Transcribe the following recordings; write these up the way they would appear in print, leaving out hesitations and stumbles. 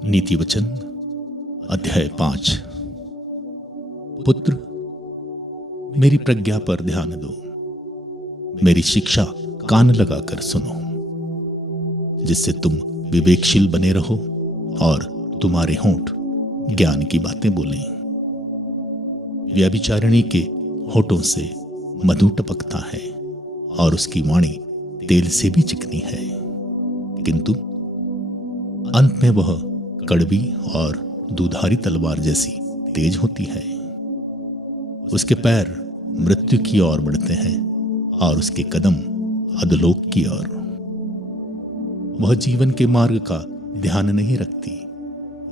नीति वचन अध्याय 5। पुत्र, मेरी प्रज्ञा पर ध्यान दो, मेरी शिक्षा कान लगाकर सुनो, जिससे तुम विवेकशील बने रहो और तुम्हारे होंठ ज्ञान की बातें बोलें। व्यभिचारिणी के होठों से मधु टपकता है और उसकी वाणी तेल से भी चिकनी है, किंतु अंत में वह कड़वी और दुधारी तलवार जैसी तेज होती है। उसके पैर मृत्यु की ओर बढ़ते हैं और उसके कदम अधोलोक की ओर। वह जीवन के मार्ग का ध्यान नहीं रखती,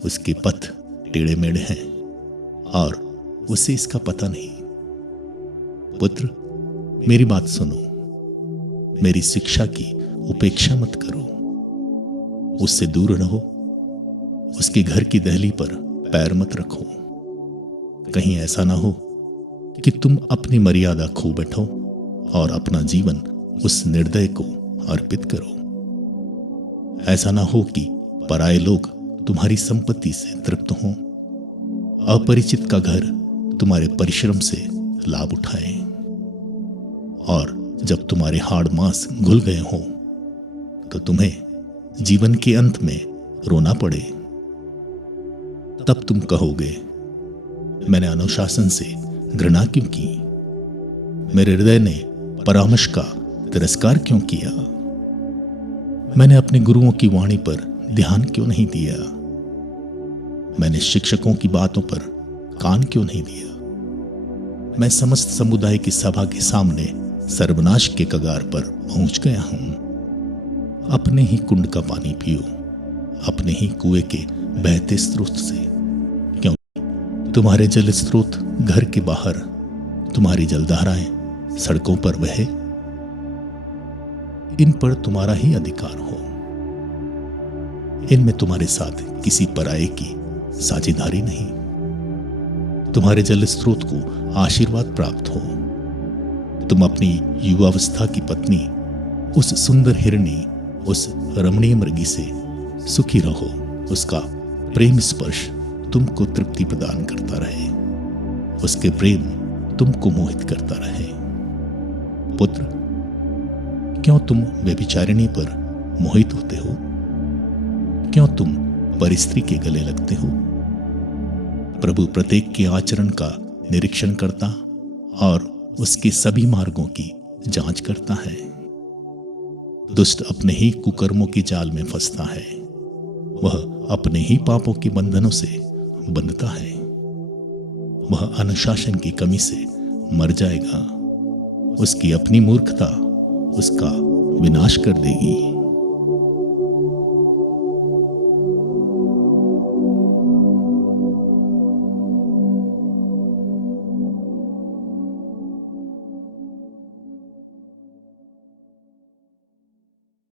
उसके पथ टेढ़े मेढ़े हैं और उसे इसका पता नहीं। पुत्र, मेरी बात सुनो, मेरी शिक्षा की उपेक्षा मत करो, उससे दूर रहो, उसके घर की दहली पर पैर मत रखो। कहीं ऐसा ना हो कि तुम अपनी मर्यादा खो बैठो और अपना जीवन उस निर्दय को अर्पित करो। ऐसा ना हो कि पराये लोग तुम्हारी संपत्ति से तृप्त हों, अपरिचित का घर तुम्हारे परिश्रम से लाभ उठाए, और जब तुम्हारे हाड़ मांस घुल गए हों तो तुम्हें जीवन के अंत में रोना पड़े। तब तुम कहोगे, मैंने अनुशासन से घृणा क्यों की, मेरे हृदय ने परामर्श का तिरस्कार क्यों किया, मैंने अपने गुरुओं की वाणी पर ध्यान क्यों नहीं दिया, मैंने शिक्षकों की बातों पर कान क्यों नहीं दिया। मैं समस्त समुदाय की सभा के सामने सर्वनाश के कगार पर पहुंच गया हूं। अपने ही कुंड का पानी पियो, अपने ही कुएं के बहते स्रोत से, क्योंकि तुम्हारे जल स्रोत घर के बाहर, तुम्हारी जलधाराएं सड़कों पर बहे, इन पर तुम्हारा ही अधिकार हो। इनमें तुम्हारे साथ किसी पराये की साझेदारी नहीं। तुम्हारे जल स्रोत को आशीर्वाद प्राप्त हो। तुम अपनी युवावस्था की पत्नी, उस सुंदर हिरणी, उस रमणीय मृगी से सुखी रहो। उसका प्रेम स्पर्श तुमको तृप्ति प्रदान करता रहे, उसके प्रेम तुमको मोहित करता रहे। पुत्र, क्यों तुम व्यभिचारिणी पर मोहित होते हो? क्यों तुम परस्त्री के गले लगते हो? प्रभु प्रत्येक के आचरण का निरीक्षण करता और उसके सभी मार्गों की जांच करता है। दुष्ट अपने ही कुकर्मों की जाल में फंसता है, वह अपने ही पापों के बंधनों से बंधता है। वह अनुशासन की कमी से मर जाएगा, उसकी अपनी मूर्खता उसका विनाश कर देगी।